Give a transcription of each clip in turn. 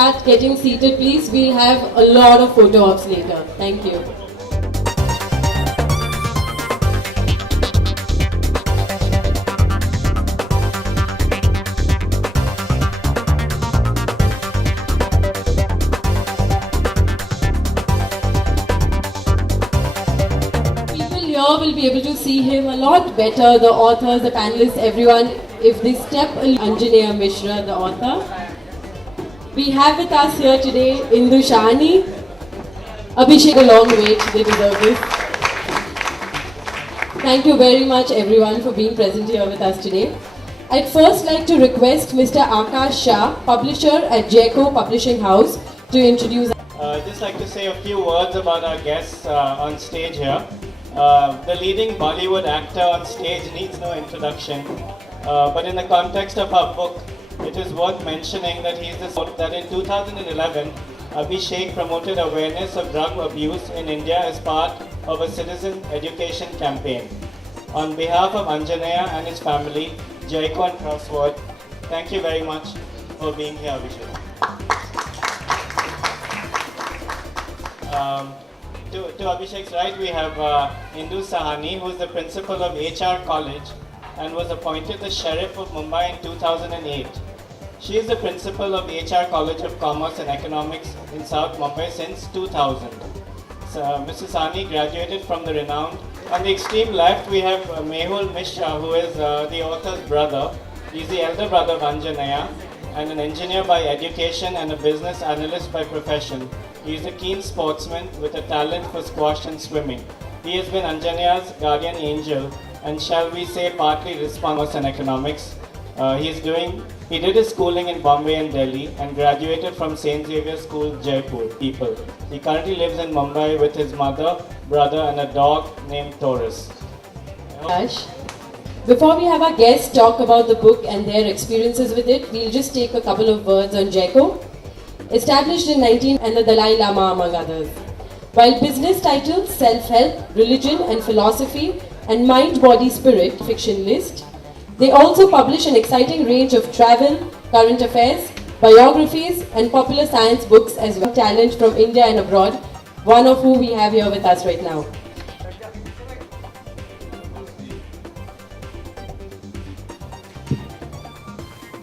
start getting seated, please. We'll have a lot of photo ops later. Thank you. Will be able to see him a lot better, the authors, the panelists, everyone, if they step Anjaneya Mishra, the author. We have with us here today Indu Shani. Abhishek, a long wait, they deserve this. Thank you very much everyone for being present here with us today. I'd first like to request Mr. Akash Shah, publisher at Jayco Publishing House, to introduce. I'd just like to say a few words about our guests on stage here. The leading Bollywood actor on stage needs no introduction, but in the context of our book, it is worth mentioning that that in 2011, Abhishek promoted awareness of drug abuse in India as part of a citizen education campaign. On behalf of Anjaneya and his family, Jayco and Crossword, thank you very much for being here, Abhishek. To Abhishek's right, we have Indu Sahani, who is the principal of HR College and was appointed the Sheriff of Mumbai in 2008. She is the principal of HR College of Commerce and Economics in South Mumbai since 2000. So, Mrs. Sahani graduated from the renowned. On the extreme left, we have Mehul Mishra, who is the author's brother. He is the elder brother of Anjaneya and an engineer by education and a business analyst by profession. He is a keen sportsman with a talent for squash and swimming. He has been Anjaneya's guardian angel and shall we say partly responsible in economics. He did his schooling in Bombay and Delhi and graduated from St. Xavier's School, Jaipur, people. He currently lives in Mumbai with his mother, brother and a dog named Taurus. Before we have our guests talk about the book and their experiences with it, we'll just take a couple of words on Jayco. Established in 19 and the Dalai Lama among others. While business titles, self-help, religion and philosophy and mind-body spirit fiction list, they also publish an exciting range of travel, current affairs, biographies and popular science books as well. Talent from India and abroad, one of whom we have here with us right now.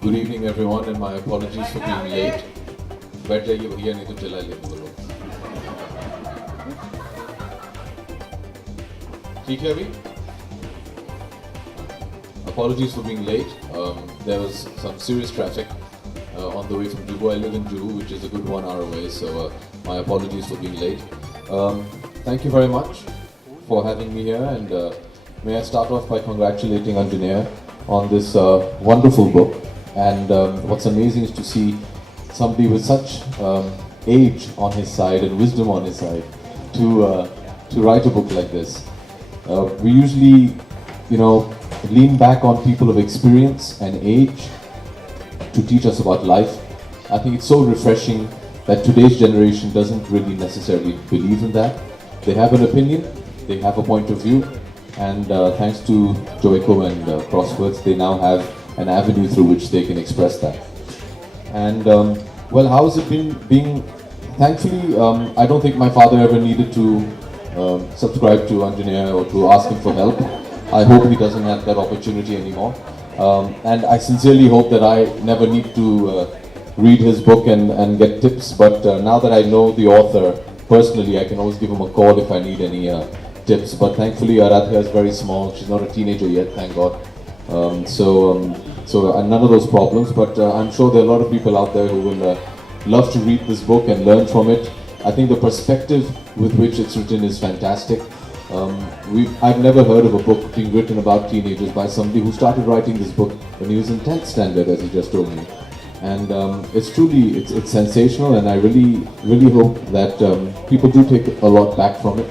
Good evening everyone and my apologies for being late. बैठ जाइए भैया नहीं तो चला ले बोलो ठीक है अभी apologies for being late. There was some serious traffic on the way from Juhu. I live in Juhu, which is a good 1 hour away, so my apologies for being late. Thank you very much for having me here, and may I start off by congratulating Anjaneya on this wonderful book. And what's amazing is to see somebody with such age on his side and wisdom on his side to write a book like this. We usually, lean back on people of experience and age to teach us about life. I think it's so refreshing that today's generation doesn't really necessarily believe in that. They have an opinion, they have a point of view, and thanks to Jayco and Crosswords, they now have an avenue through which they can express that. And well, how's it been being? Thankfully, I don't think my father ever needed to subscribe to Anjaneya or to ask him for help. I hope he doesn't have that opportunity anymore. And I sincerely hope that I never need to read his book and get tips. But now that I know the author personally, I can always give him a call if I need any tips. But thankfully, Aradhya is very small. She's not a teenager yet, thank God. So none of those problems, but I'm sure there are a lot of people out there who will love to read this book and learn from it. I think the perspective with which it's written is fantastic. I've never heard of a book being written about teenagers by somebody who started writing this book when he was in 10th standard, as he just told me. And it's truly, it's sensational, and I really hope that people do take a lot back from it.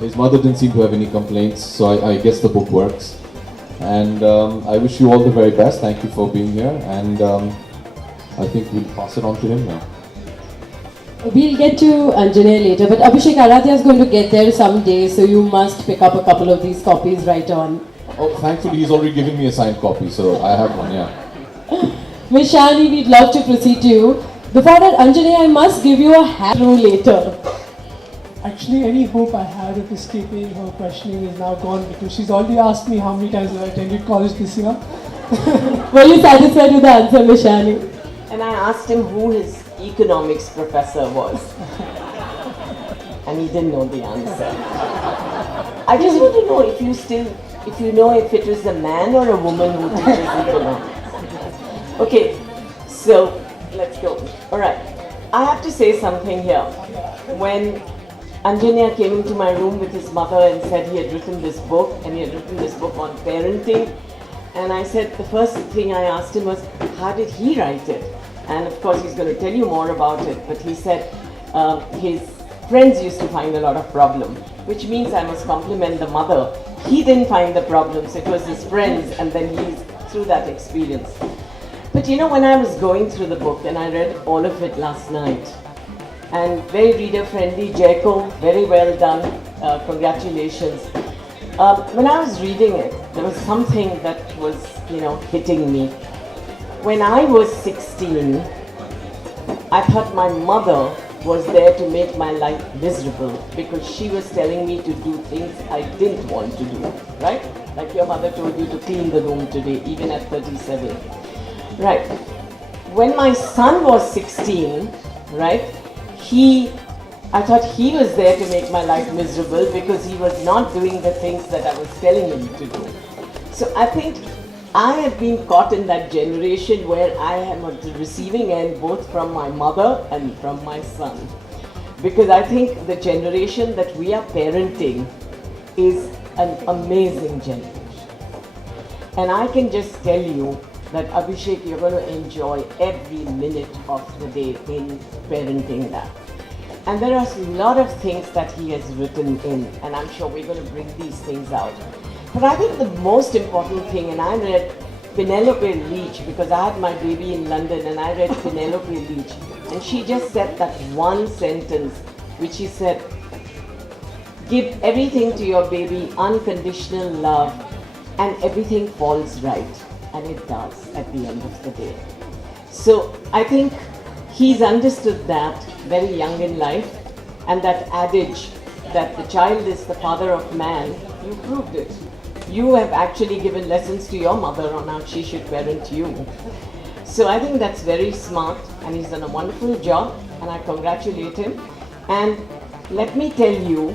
His mother didn't seem to have any complaints, so I guess the book works. And I wish you all the very best. Thank you for being here, and I think we'll pass it on to him now. We'll get to Anjaneya later, but Abhishek, Aradhya is going to get there someday, so you must pick up a couple of these copies right on. Oh, thankfully he's already given me a signed copy, so I have one, yeah. Ms. Shani, we'd love to proceed to you. Before that, Anjali, I must give you a hat through later. Actually, any hope I had of escaping her questioning is now gone because she's already asked me how many times I attended college this year. Were you satisfied with the answer, Mishani? And I asked him who his economics professor was. And he didn't know the answer. I just want to know if you know if it was a man or a woman who teaches economics. Okay, so let's go. Alright, I have to say something here. When Anjanya came into my room with his mother and said he had written this book, and he had written this book on parenting, and I said, the first thing I asked him was, how did he write it? And of course he's going to tell you more about it, but he said his friends used to find a lot of problems, which means I must compliment the mother. He didn't find the problems, it was his friends, and then he's through that experience. But you know, when I was going through the book, and I read all of it last night, and very reader friendly, Jaco, very well done, congratulations. When I was reading it, there was something that was, hitting me. When I was 16, I thought my mother was there to make my life miserable because she was telling me to do things I didn't want to do, right? Like your mother told you to clean the room today, even at 37. Right. When my son was 16, right, I thought he was there to make my life miserable because he was not doing the things that I was telling him to do. So I think I have been caught in that generation where I am at the receiving end both from my mother and from my son. Because I think the generation that we are parenting is an amazing generation. And I can just tell you that Abhishek, you're going to enjoy every minute of the day in parenting that. And there are a lot of things that he has written in, and I'm sure we're going to bring these things out. But I think the most important thing, and I read Penelope Leach because I had my baby in London, and I read Penelope Leach, and she just said that one sentence, which she said, give everything to your baby, unconditional love, and everything falls right. And it does at the end of the day. So I think he's understood that very young in life, and that adage that the child is the father of man, you proved it. You have actually given lessons to your mother on how she should parent you. So I think that's very smart, and he's done a wonderful job, and I congratulate him. And let me tell you,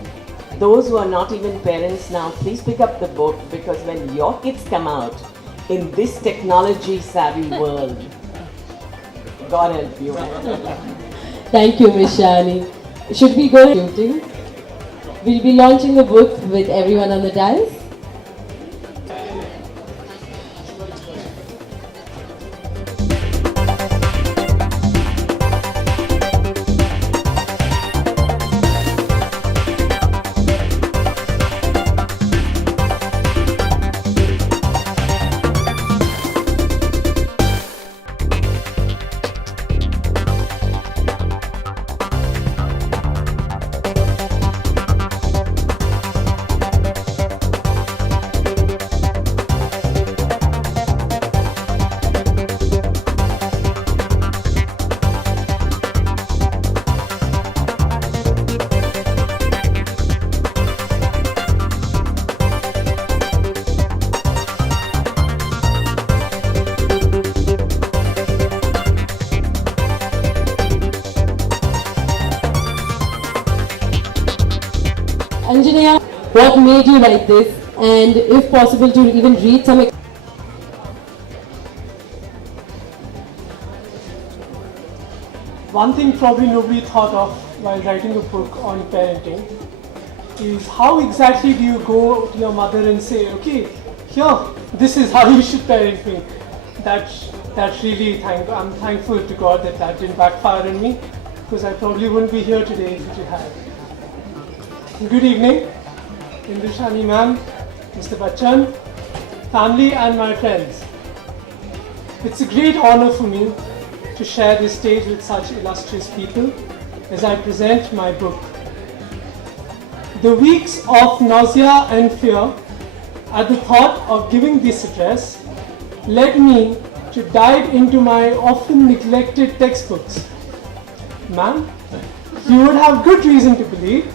those who are not even parents now, please pick up the book, because when your kids come out in this technology savvy world, God help you. Thank you, Mishani. Should we go shooting? We'll be launching the book with everyone on the dais. Anjana, what made you write this? And if possible, to even read some. One thing probably nobody thought of while writing a book on parenting is how exactly do you go to your mother and say, okay, here, this is how you should parent me. That's really I'm thankful to God that didn't backfire on me, because I probably wouldn't be here today if it had. Good evening, Hindustani ma'am, Mr. Bachchan, family and my friends. It's a great honor for me to share this stage with such illustrious people as I present my book. The weeks of nausea and fear at the thought of giving this address led me to dive into my often neglected textbooks Ma'am, you would have good reason to believe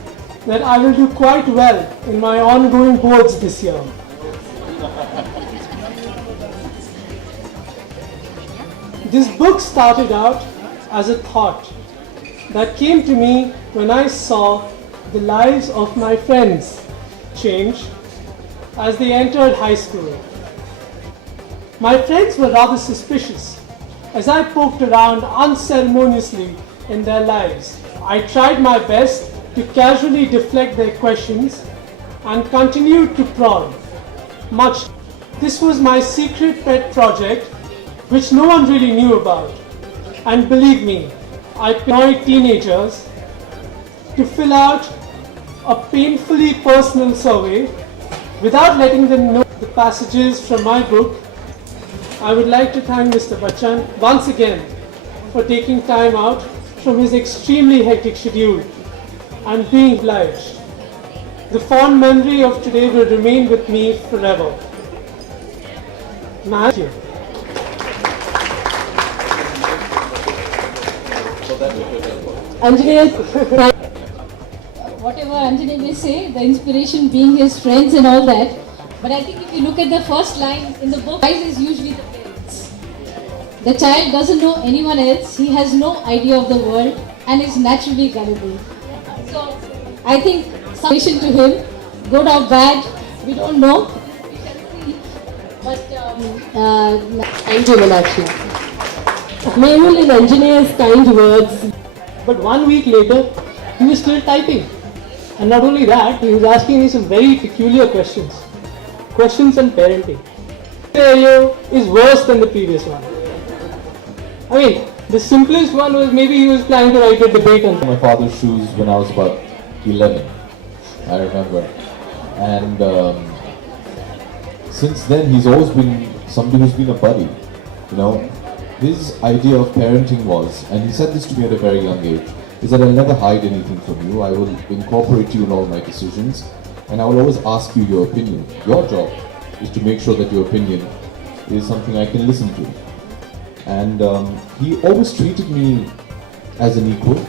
that I will do quite well in my ongoing boards this year. This book started out as a thought that came to me when I saw the lives of my friends change as they entered high school. My friends were rather suspicious as I poked around unceremoniously in their lives. I tried my best to casually deflect their questions and continued to prod much. This was my secret pet project which no one really knew about. And believe me, I annoyed teenagers to fill out a painfully personal survey without letting them know the passages from my book. I would like to thank Mr. Bachchan once again for taking time out from his extremely hectic schedule and being obliged. The fond memory of today will remain with me forever. Thank you. Engineers, Whatever Anthony may say, the inspiration being his friends and all that. But I think if you look at the first line in the book, guys is usually the parents. The child doesn't know anyone else, he has no idea of the world and is naturally gullible. So I think some relation to him, good or bad, we don't know. We shall see. But thank you, Meenakshi. Mehul in engineers' kind words. But 1 week later, he was still typing. And not only that, he was asking me some very peculiar questions. Questions on parenting. The scenario is worse than the previous one. I mean, the simplest one was maybe he was planning to write a debate on My father's shoes when I was about 11, I remember. And since then, he's always been somebody who's been a buddy. You know, his idea of parenting was, and he said this to me at a very young age, is that I'll never hide anything from you. I will incorporate you in all my decisions, and I will always ask you your opinion. Your job is to make sure that your opinion is something I can listen to. And he always treated me as an equal,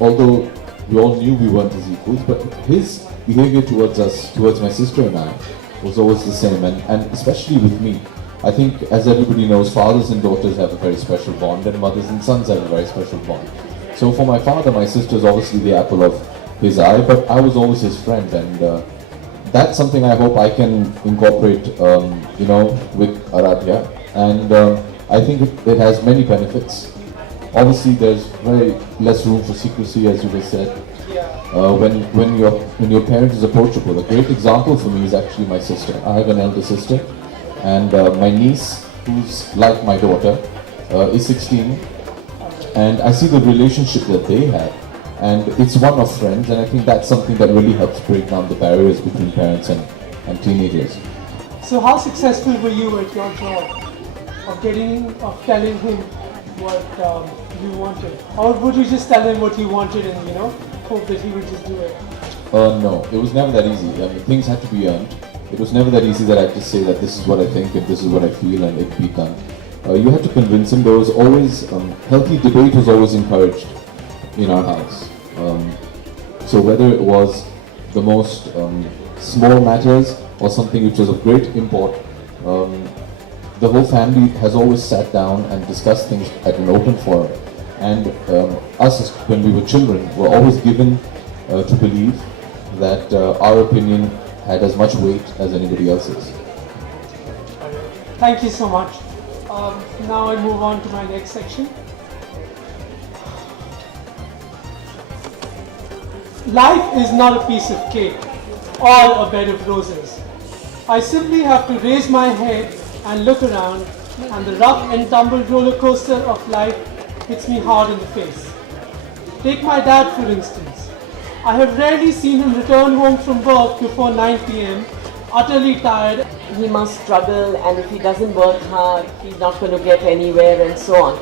although we all knew we weren't as equals, but his behavior towards us, towards my sister and I, was always the same, and especially with me. I think, as everybody knows, fathers and daughters have a very special bond, and mothers and sons have a very special bond. So for my father, my sister is obviously the apple of his eye, but I was always his friend, and that's something I hope I can incorporate, with Aradhya. And I think it has many benefits. Obviously, there's very less room for secrecy, as you just said. When your parent is approachable, a great example for me is actually my sister. I have an elder sister, and my niece, who's like my daughter, is 16, and I see the relationship that they have, and it's one of friends, and I think that's something that really helps break down the barriers between parents and teenagers. So how successful were you at your job of telling him what you wanted? Or would you just tell him what you wanted and, hope that he would just do it? No, it was never that easy. I mean, things had to be earned. It was never that easy that I just say that this is what I think and this is what I feel and it be done. You had to convince him. There was always, healthy debate was always encouraged in our house. So whether it was the most small matters or something which was of great import, the whole family has always sat down and discussed things at an open forum. And us, when we were children, were always given to believe that our opinion had as much weight as anybody else's. Thank you so much. Now I move on to my next section. Life is not a piece of cake or a bed of roses. I simply have to raise my head and look around, and the rough and tumble roller coaster of life hits me hard in the face. Take my dad for instance. I have rarely seen him return home from work before 9 p.m. utterly tired. He must struggle, and if he doesn't work hard, he's not going to get anywhere, and so on.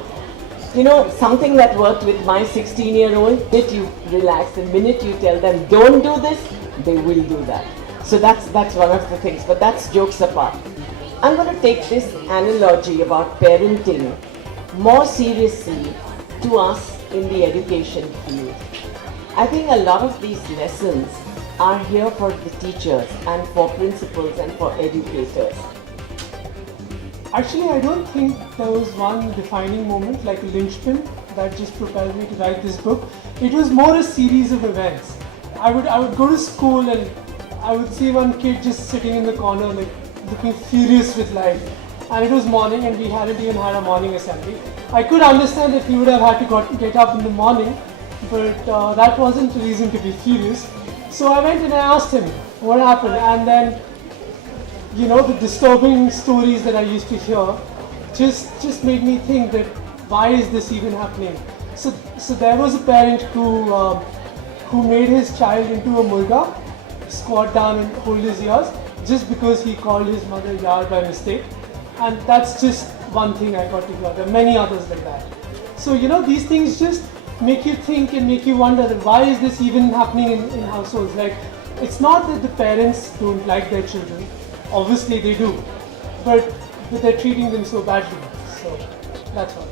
You know, something that worked with my 16-year-old, the minute you relax, the minute you tell them don't do this, they will do that. So that's one of the things, but that's jokes apart. I'm going to take this analogy about parenting more seriously to us in the education field. I think a lot of these lessons are here for the teachers and for principals and for educators. Actually, I don't think there was one defining moment like a linchpin that just propelled me to write this book. It was more a series of events. I would go to school and I would see one kid just sitting in the corner, like looking furious with life. And it was morning and we hadn't even had a morning assembly. I could understand if he would have had to get up in the morning, but that wasn't a reason to be furious. So I went and I asked him what happened, and then, you know, the disturbing stories that I used to hear just made me think that why is this even happening? So there was a parent who made his child into a murga, squat down and hold his ears just because he called his mother Yar by mistake. And that's just one thing I got to hear. There are many others like that. So, you know, these things just make you think and make you wonder that why is this even happening in households? Like, it's not that the parents don't like their children. Obviously they do. But they're treating them so badly. So, that's all.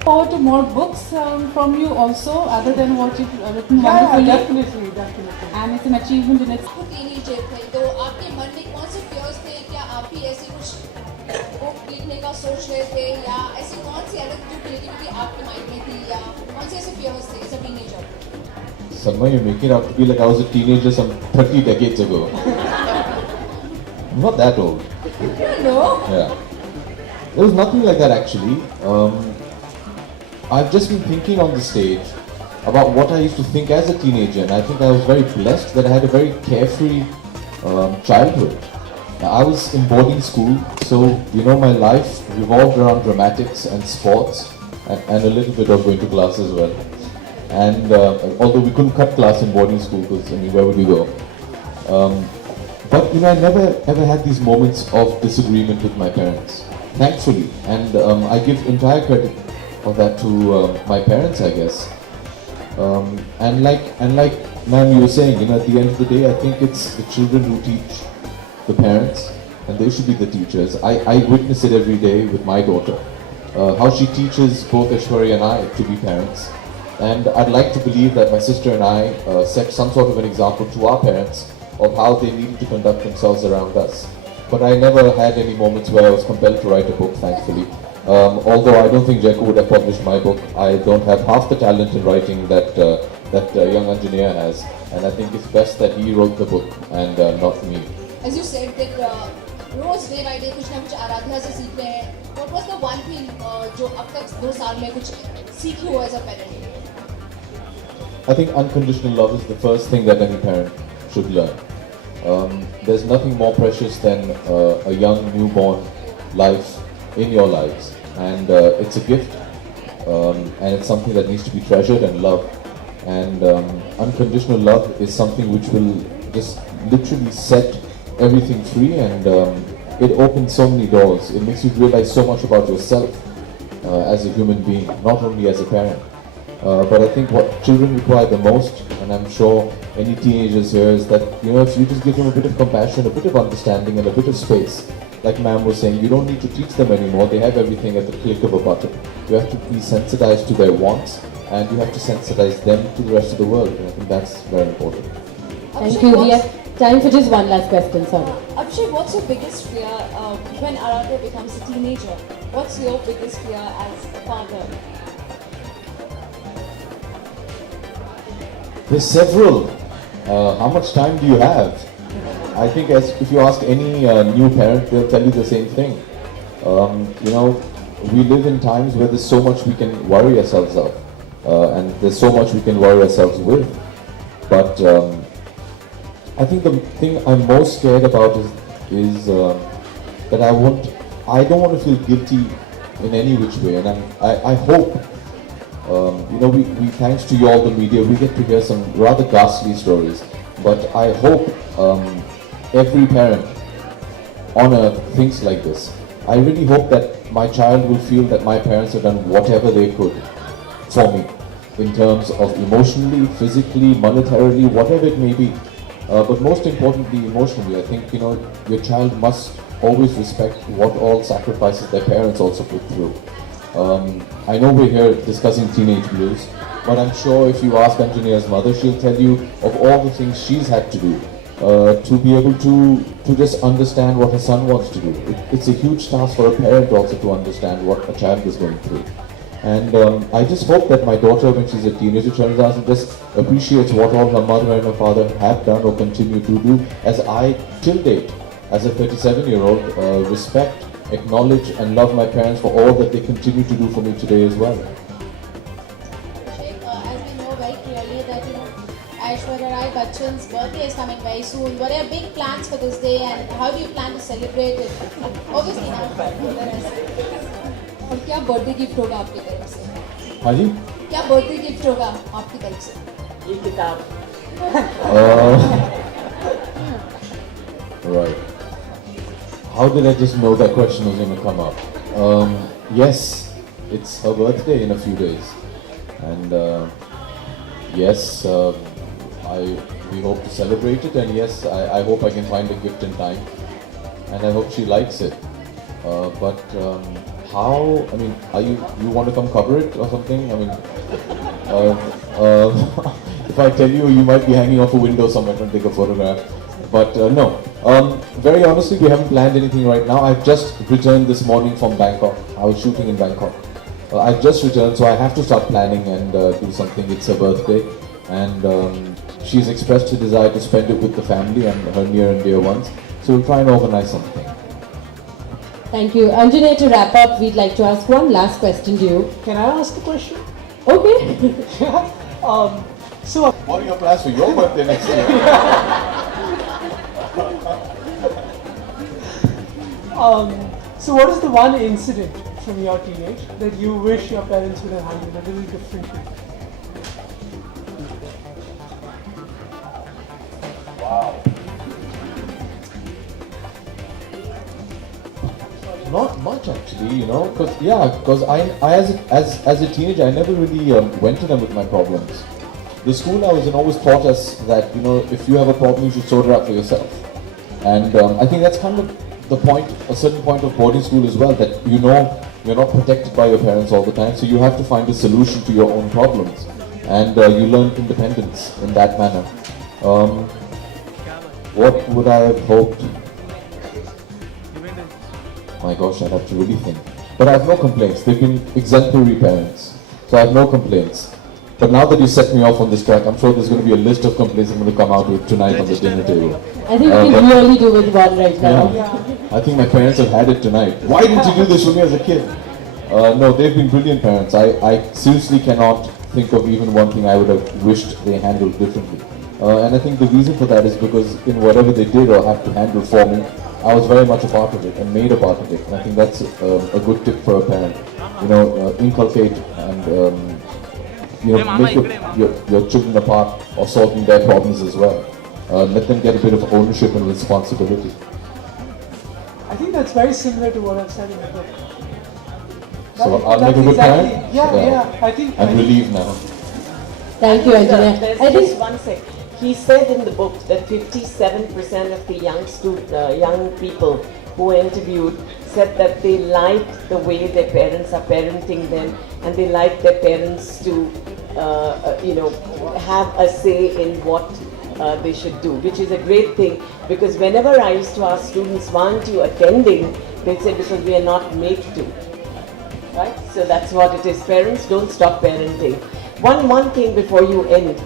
Forward to more books from you also, other than what you've written Yeah, wonderfully. definitely. And it's an achievement in its. Teenager थे तो आपके मन में कौन से fears थे? क्या आप भी ऐसे कुछ बुक लिखने का सोच रहे थे, या ऐसी कौन सी अलग जो क्रिएटिविटी आपके माइंड में थी, या कौन से ऐसे फियर्स थे as a teenager? Somehow you make it out to be like I was a teenager some 30 decades ago. I'm not that old. No. Yeah. There was nothing like that actually. I've just been thinking on the stage about what I used to think as a teenager, and I think I was very blessed that I had a very carefree childhood. I was in boarding school, so you know my life revolved around dramatics and sports, and a little bit of going to class as well. And although we couldn't cut class in boarding school, because I mean, where would you go? But you know, I never ever had these moments of disagreement with my parents, thankfully, and I give entire credit of that to my parents, I guess. And like ma'am, you were saying, you know, at the end of the day, I think it's the children who teach the parents, and they should be the teachers. I witness it every day with my daughter, how she teaches both Aishwarya and I to be parents. And I'd like to believe that my sister and I set some sort of an example to our parents of how they need to conduct themselves around us. But I never had any moments where I was compelled to write a book, thankfully. Although I don't think Jeko would have published my book. I don't have half the talent in writing that young engineer has, and I think it's best that he wrote the book and not me. As you said that रोज day by day कुछ ना कुछ आराधना से सीख रहे हैं. What was the one thing जो अब तक 2 साल में कुछ सीखी हो as a parent? I think unconditional love is the first thing that any parent should learn. There's nothing more precious than a young newborn life in your lives, and it's a gift, and it's something that needs to be treasured and loved. And unconditional love is something which will just literally set everything free, and it opens so many doors. It makes you realize so much about yourself as a human being, not only as a parent. But I think what children require the most, and I'm sure any teenagers here, is that, you know, if you just give them a bit of compassion, a bit of understanding, and a bit of space, like ma'am was saying, you don't need to teach them anymore. They have everything at the click of a button. You have to be sensitized to their wants, and you have to sensitize them to the rest of the world. And I think that's very important. Thank you. We have time for just one last question, sorry. Abhishek, what's your biggest fear when Aradhya becomes a teenager? What's your biggest fear as a father? There's several. How much time do you have? I think if you ask any new parent, they'll tell you the same thing. You know, we live in times where there's so much we can worry ourselves of, and there's so much we can worry ourselves with. But I think the thing I'm most scared about is that I don't want to feel guilty in any which way, and I hope. You know, we thanks to you all, the media, we get to hear some rather ghastly stories. But I hope every parent on earth thinks like this. I really hope that my child will feel that my parents have done whatever they could for me, in terms of emotionally, physically, monetarily, whatever it may be. But most importantly, emotionally, I think, you know, your child must always respect what all sacrifices their parents also put through. I know we're here discussing teenage blues, but I'm sure if you ask Anjaneya's mother, she'll tell you of all the things she's had to do to be able to just understand what her son wants to do. It's a huge task for a parent also to understand what a child is going through. And I just hope that my daughter, when she's a teenager, turns out and just appreciates what all her mother and her father have done or continue to do, as I, till date, as a 37-year-old, respect, acknowledge and love my parents for all that they continue to do for me today as well. Abhishek, as we know very clearly that Aishwarya Bachchan's birthday is coming very soon. What are your big plans for this day and how do you plan to celebrate it? Obviously not. और क्या birthday gift होगा आपकी तरफ से? हाँ जी? क्या birthday gift होगा आपकी तरफ से? ये किताब. Right. How did I just know that question was going to come up? Yes, it's her birthday in a few days, and yes, we hope to celebrate it, and yes, I hope I can find a gift in time, and I hope she likes it. But how? I mean, you want to come cover it or something? I mean, if I tell you, you might be hanging off a window somewhere and take a photograph. But no, very honestly, we haven't planned anything right now. I've just returned this morning from Bangkok. I was shooting in Bangkok. I've just returned, so I have to start planning and do something. It's her birthday, and she's expressed her desire to spend it with the family and her near and dear ones. So we'll try and organize something. Thank you. Anjaneya, to wrap up, we'd like to ask one last question to you. Can I ask a question? Okay. So, What are your plans for your birthday next year? So what is the one incident from your teenage that you wish your parents would have handled a little differently? Not much actually, you know, because I as a teenager I never really went to them with my problems. The school I was in always taught us that, you know, if you have a problem you should sort it out for yourself. And I think that's kind of the point, a certain point of boarding school as well, that you know you're not protected by your parents all the time, so you have to find a solution to your own problems. And you learn independence in that manner. What would I have hoped? My gosh, I'd have to really think. But I have no complaints. They've been exemplary parents, so I have no complaints. But now that you set me off on this track, I'm sure there's going to be a list of complaints I'm going to come out with tonight on the dinner table. I think we can really do with one right now. Yeah. I think my parents have had it tonight. Why didn't you do this for me as a kid? No, they've been brilliant parents. I seriously cannot think of even one thing I would have wished they handled differently. And I think the reason for that is because in whatever they did or have to handle for me, I was very much a part of it and made a part of it. And I think that's a good tip for a parent. You know, inculcate and you know, make your children a part of solving their problems as well. Let them get a bit of ownership and responsibility. I think that's very similar to what I've said in the book. So I'll make a good parent? Yeah, I think. I'm relieved now. Thank you, Anjaneya. There's I just think one sec. He said in the book that 57% of the young people who were interviewed said that they liked the way their parents are parenting them, and they like their parents to, you know, have a say in what they should do, which is a great thing. Because whenever I used to ask students, "Why aren't you attending?" they'd say, "Because we are not made to." Right? So that's what it is. Parents, don't stop parenting. One thing before you end,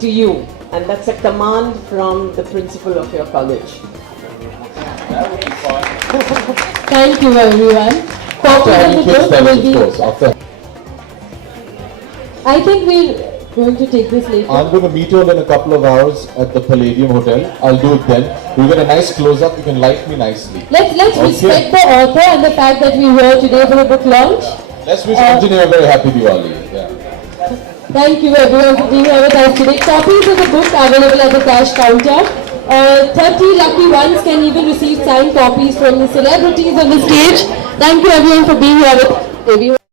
to you, and that's a command from the principal of your college. That would be fun. thank you everyone. After having kids, Will of be, course. After. I think we're going to take this later. I'm going to meet you all in a couple of hours at the Palladium Hotel. I'll do it then. We'll get a nice close-up. You can light me nicely. Let's Okay. respect the author and the fact that we were here today for the book launch. Let's wish Anjaneya a very happy Diwali. Yeah. Thank you everyone for being here with us today. Copies of the book are available at the cash counter. 30 lucky ones can even receive signed copies from the celebrities on the stage. Thank you everyone for being here with everyone.